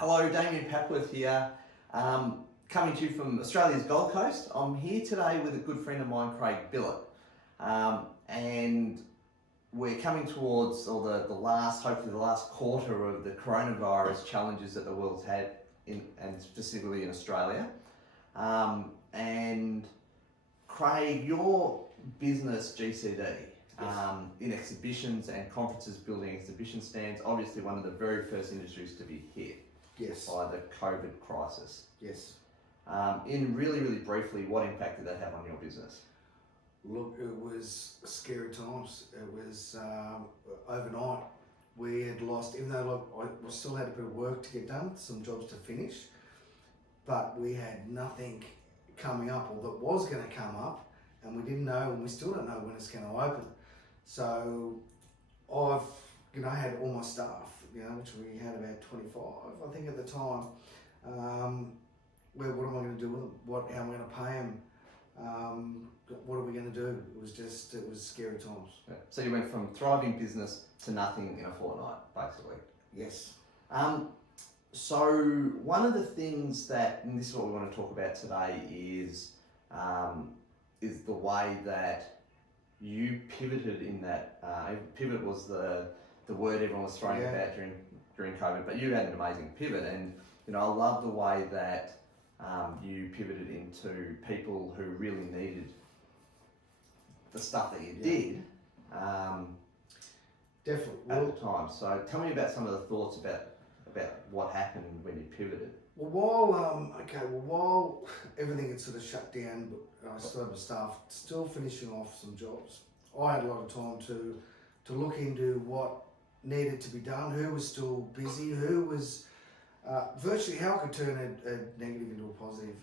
Hello, Damian Papworth here, coming to you from Australia's Gold Coast. I'm here today with a good friend of mine, Craig Billett, and we're coming towards hopefully the last quarter of the coronavirus challenges that the world's had, and specifically in Australia. And Craig, your business, Gcd, in exhibitions and conferences, building exhibition stands, obviously one of the very first industries to be hit by the COVID crisis. Yes. In really briefly, what impact did that have on your business? Look, it was scary times. It was overnight. We had lost, even though I still had a bit of work to get done, some jobs to finish, but we had nothing coming up, or that was going to come up, and we didn't know, and we still don't know when it's going to open. So I've, had all my staff, which we had about 25, I think at the time. What am I going to do with them? How am I going to pay them? What are we going to do? It was scary times. Yeah. So you went from thriving business to nothing in a fortnight, basically. Yes. So one of the things that, and this is what we want to talk about today, is the way that you pivoted in that. Pivot was the word everyone was throwing about during COVID, but you had an amazing pivot, and I love the way that you pivoted into people who really needed the stuff that you did. Definitely. At the time. So tell me about some of the thoughts about what happened when you pivoted. While everything had sort of shut down, but I still had my staff still finishing off some jobs, I had a lot of time to look into what needed to be done, who was still busy, who was virtually how I could turn a negative into a positive.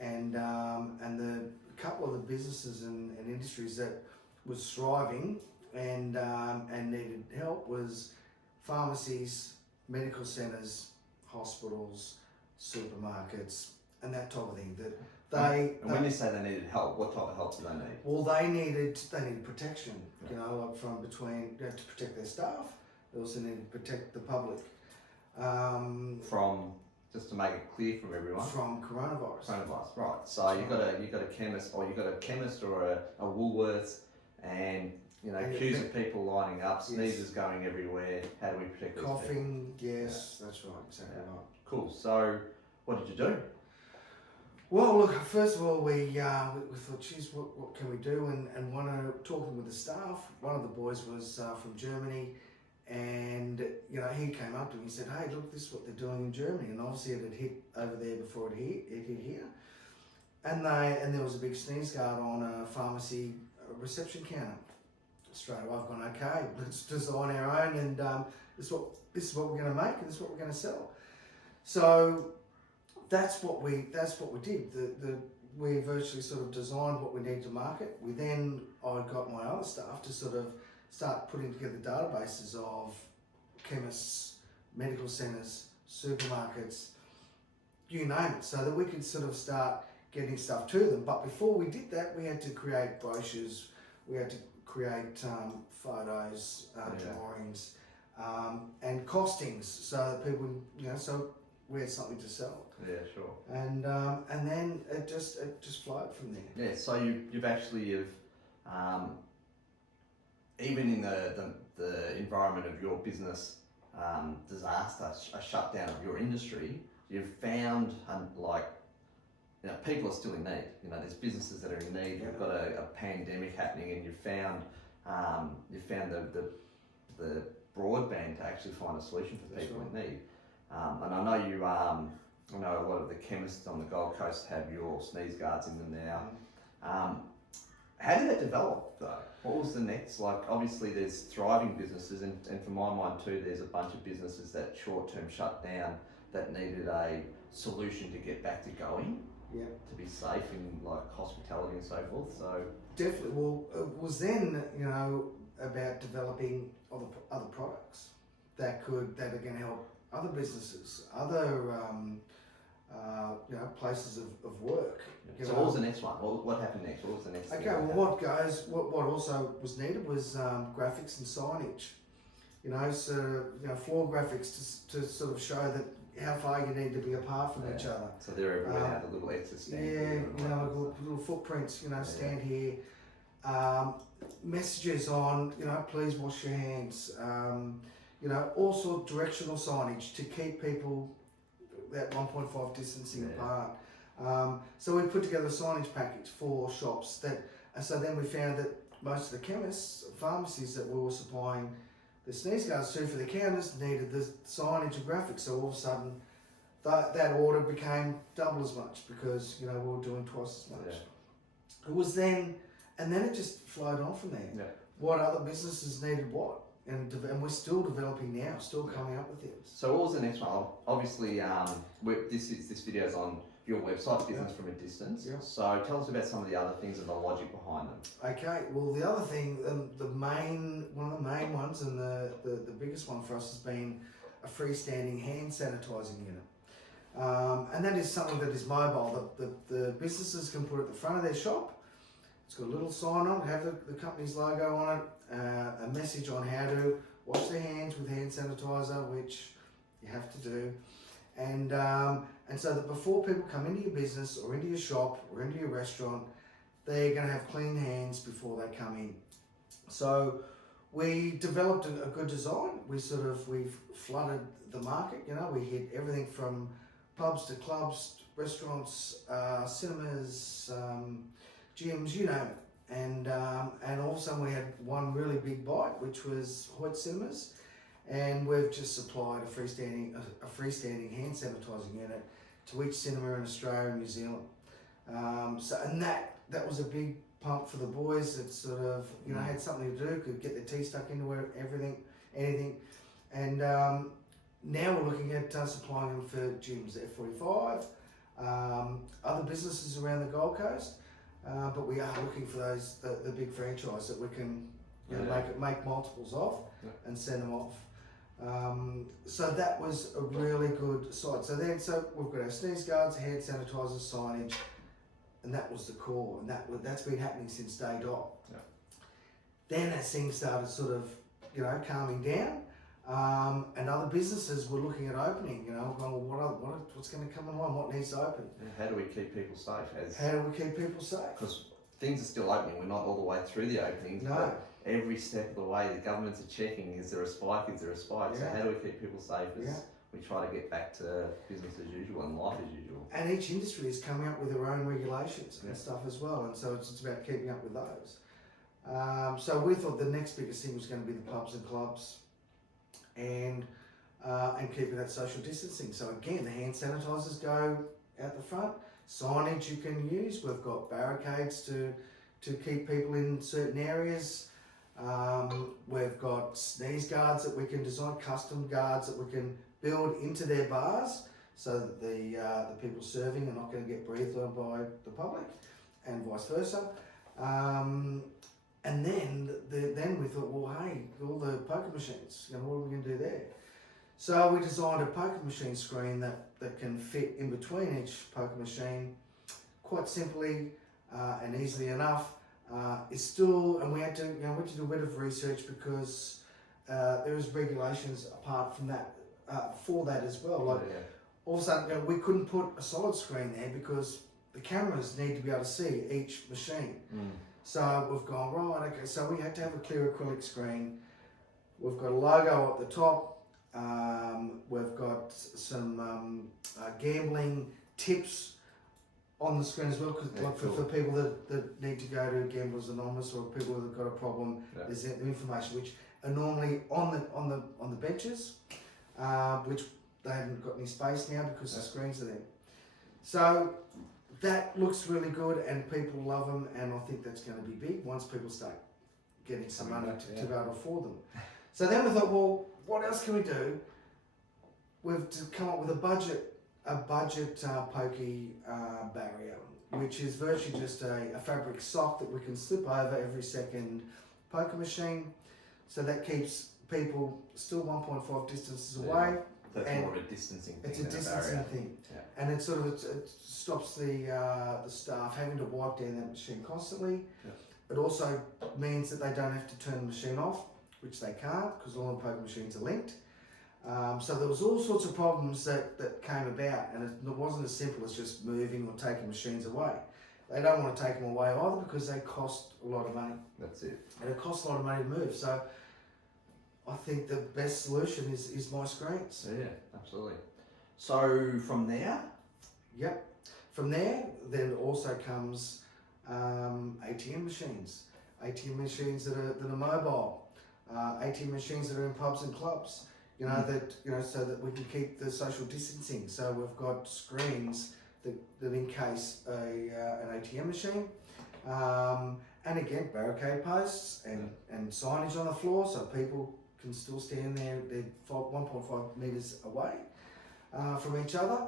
And the couple of the businesses and industries that was thriving and needed help was pharmacies, medical centres, hospitals, supermarkets, and that type of thing. When you say they needed help, what type of help do they need? Well, they needed protection. From between to protect their staff. They also needed to protect the public. From, just to make it clear from everyone, from coronavirus. Right. So you've got a chemist, or a Woolworths, and queues of people lining up, sneezes going everywhere. How do we protect these coughing? Yes, that's right. Exactly right. Cool. So what did you do? Well, look. First of all, we thought, geez, what can we do? And talking with the staff, one of the boys was from Germany. And he came up to me and said, "Hey, look, this is what they're doing in Germany." And obviously it had hit over there before it hit here. And there was a big sneeze guard on a pharmacy reception counter. Straight away, I've gone, okay, let's design our own, and this is what we're going to make, and this is what we're going to sell. So that's what we did. We virtually sort of designed what we need to market. I got my other staff to sort of start putting together databases of chemists, medical centres, supermarkets, you name it, so that we could sort of start getting stuff to them. But before we did that, we had to create brochures, we had to create photos, drawings, and costings, so that people, so we had something to sell. Yeah, sure. And then it just flowed from there. Yeah. So you've actually even in the environment of your business disaster, a shutdown of your industry, you've found people are still in need. There's businesses that are in need. You've got a pandemic happening, and you've found the broadband to actually find a solution for people in need. And I know a lot of the chemists on the Gold Coast have your sneeze guards in them now. How did that develop though? What was the next? Obviously there's thriving businesses, and from my mind too, there's a bunch of businesses that short-term shut down that needed a solution to get back to going. Yeah. To be safe in hospitality and so forth. So definitely. Well, it was then about developing other products that are going to help other businesses, other places of work. So what was the next one? What happened next? What was the next? Okay. Well, what also was needed was graphics and signage. Floor graphics to sort of show that how far you need to be apart from each other. So they're everywhere now, the little extra stand. Yeah, little footprints, stand here. Messages on, please wash your hands. All sort of directional signage to keep people that 1.5 distancing apart. So we put together a signage package for shops that, so then we found that most of the chemists, pharmacies that we were supplying the sneeze guards to for the counters needed the signage and graphics. So all of a sudden that order became double as much because, we were doing twice as much. Yeah. It was then, and then it just flowed on from there. Yeah. What other businesses needed what? And we're still developing now, still coming up with things. So what was the next one? Obviously, this video's on your website, Business from a Distance. Yeah. So tell us about some of the other things and the logic behind them. Okay, well the other thing, one of the main ones and the biggest one for us has been a freestanding hand sanitising unit. And that is something that is mobile, that the businesses can put at the front of their shop. It's got a little sign on, have the company's logo on it, a message on how to wash their hands with hand sanitizer, which you have to do. And so that before people come into your business or into your shop or into your restaurant, they're going to have clean hands before they come in. So we developed a good design. We've flooded the market. We hit everything from pubs to clubs, restaurants, cinemas, gyms, you name it. And all of a sudden we had one really big bite, which was Hoyt Cinemas, and we've just supplied a freestanding hand sanitising unit to each cinema in Australia and New Zealand. And that was a big pump for the boys that sort of had something to do, could get their teeth stuck into anything. And now we're looking at supplying them for gyms, F45, other businesses around the Gold Coast. But we are looking for the big franchise that we can make multiples of and send them off. So that was a really good site. So we've got our sneeze guards, hand sanitisers, signage, and that was the core. And that's been happening since day dot. Yeah. Then as things started sort of calming down, and other businesses were looking at opening. Going, what's going to come along? What needs to open? And how do we keep people safe? How do we keep people safe? Because things are still opening. We're not all the way through the openings. No. Every step of the way, the governments are checking, is there a spike? Is there a spike? Yeah. So how do we keep people safe as we try to get back to business as usual and life as usual? And each industry is coming up with their own regulations and stuff as well. And so it's about keeping up with those. So we thought the next biggest thing was going to be the pubs and clubs and keeping that social distancing. So again, the hand sanitisers go out the front. Signage you can use. We've got barricades to keep people in certain areas. We've got sneeze guards that we can design, custom guards that we can build into their bars so that the people serving are not going to get breathed on by the public and vice versa. And then we thought, well, hey, all the poker machines, what are we going to do there? So we designed a poker machine screen that can fit in between each poker machine quite simply and easily enough. Is still, and we had to do a bit of research because there is regulations apart from that for that as well. All of a sudden, we couldn't put a solid screen there because the cameras need to be able to see each machine. So we've gone, right, okay, so we had to have a clear acrylic screen. We've got a logo at the top. We've got some gambling tips on the screen as well, because for people that need to go to Gamblers Anonymous or people that have got a problem, there's information which are normally on the benches, which they haven't got any space now because the screens are there. So that looks really good and people love them, and I think that's going to be big once people start getting some money to be able to afford them. So then we thought, well, what else can we do? We've come up with a budget pokey barrier, which is virtually just a fabric sock that we can slip over every second poker machine. So that keeps people still 1.5 distances away. That's more of a distancing thing. It's a distancing thing. Yeah. And it sort of it stops the staff having to wipe down that machine constantly. Yeah. It also means that they don't have to turn the machine off, which they can't because all the poker machines are linked. So there was all sorts of problems that came about, and it wasn't as simple as just moving or taking machines away. They don't want to take them away either because they cost a lot of money. That's it. And it costs a lot of money to move. So I think the best solution is my screens. Yeah, absolutely. So from there? Yep. From there, then also comes ATM machines. ATM machines that are mobile. ATM machines that are in pubs and clubs. So that we can keep the social distancing. So we've got screens that encase an ATM machine. And again, barricade posts and signage on the floor so people can still stand there. They're 1.5 metres away from each other.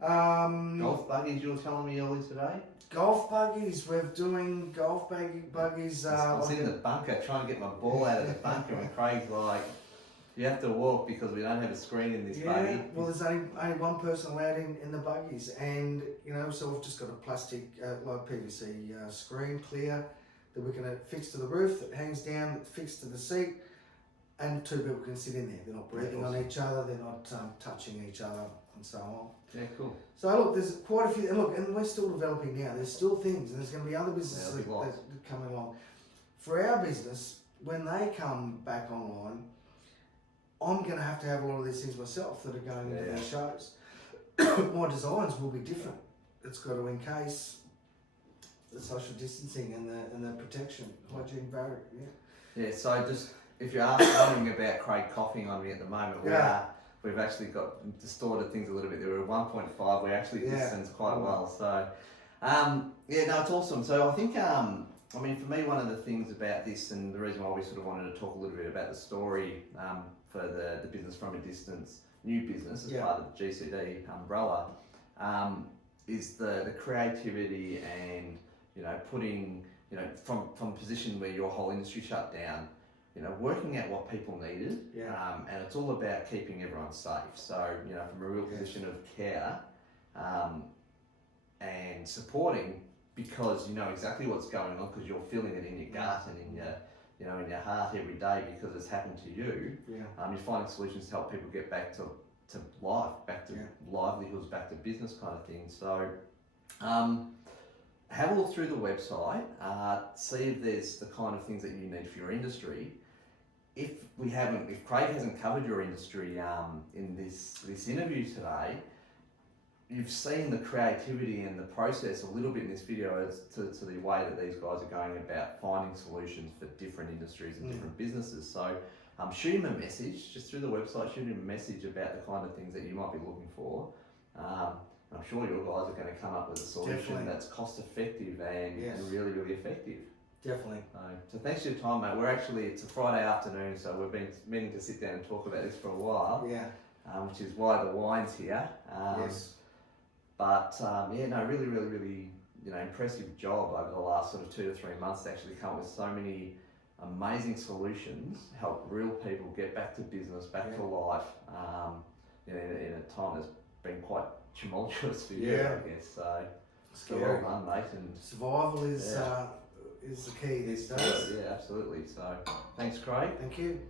Golf buggies, you were telling me earlier today? Golf buggies, we're doing golf buggies. I was in the bunker trying to get my ball out of the bunker, and Craig's like, you have to walk because we don't have a screen in this buggy. Well, there's only one person allowed in the buggies, and so we've just got a plastic, like PVC screen, clear, that we're going to fix to the roof, that hangs down, that fixed to the seat, and two people can sit in there. They're not breathing on each other, they're not touching each other, and so on. Yeah, cool. So look, there's quite a few, and we're still developing now. There's still things, and there's going to be other businesses that come along. For our business, when they come back online, I'm going to have a lot of these things myself that are going into their shows. My designs will be different. It's got to encase the social distancing and the protection, hygiene barrier. Yeah. So just if you are wondering about Craig coughing on me at the moment, we've actually got distorted things a little bit. They were at 1.5. We're actually distanced quite well. So it's awesome. So I think for me, one of the things about this, and the reason why we sort of wanted to talk a little bit about the story for the business from a distance, new business as part of the GCD umbrella, is the creativity and putting from a position where your whole industry shut down, working out what people needed, and it's all about keeping everyone safe. So from a real position of care and supporting, because you know exactly what's going on because you're feeling it in your gut and in your in your heart every day because it's happened to you. You're finding solutions to help people get back to life, back to livelihoods, back to business kind of thing. So have a look through the website, see if there's the kind of things that you need for your industry. If Craig hasn't covered your industry in this interview today, you've seen the creativity and the process a little bit in this video as to the way that these guys are going about finding solutions for different industries and different businesses. So shoot him a message, just through the website, shoot him a message about the kind of things that you might be looking for. I'm sure your guys are going to come up with a solution that's cost effective and really, really effective. Definitely. So thanks for your time, mate. It's a Friday afternoon, so we've been meaning to sit down and talk about this for a while. Which is why the wine's here. But really, really, really, impressive job over the last sort of 2 to 3 months to actually come up with so many amazing solutions, help real people get back to business, back to life, in a time that's been quite tumultuous for you, I guess. So well done, mate. And survival is the key these days. Yeah, absolutely. So thanks, Craig. Thank you.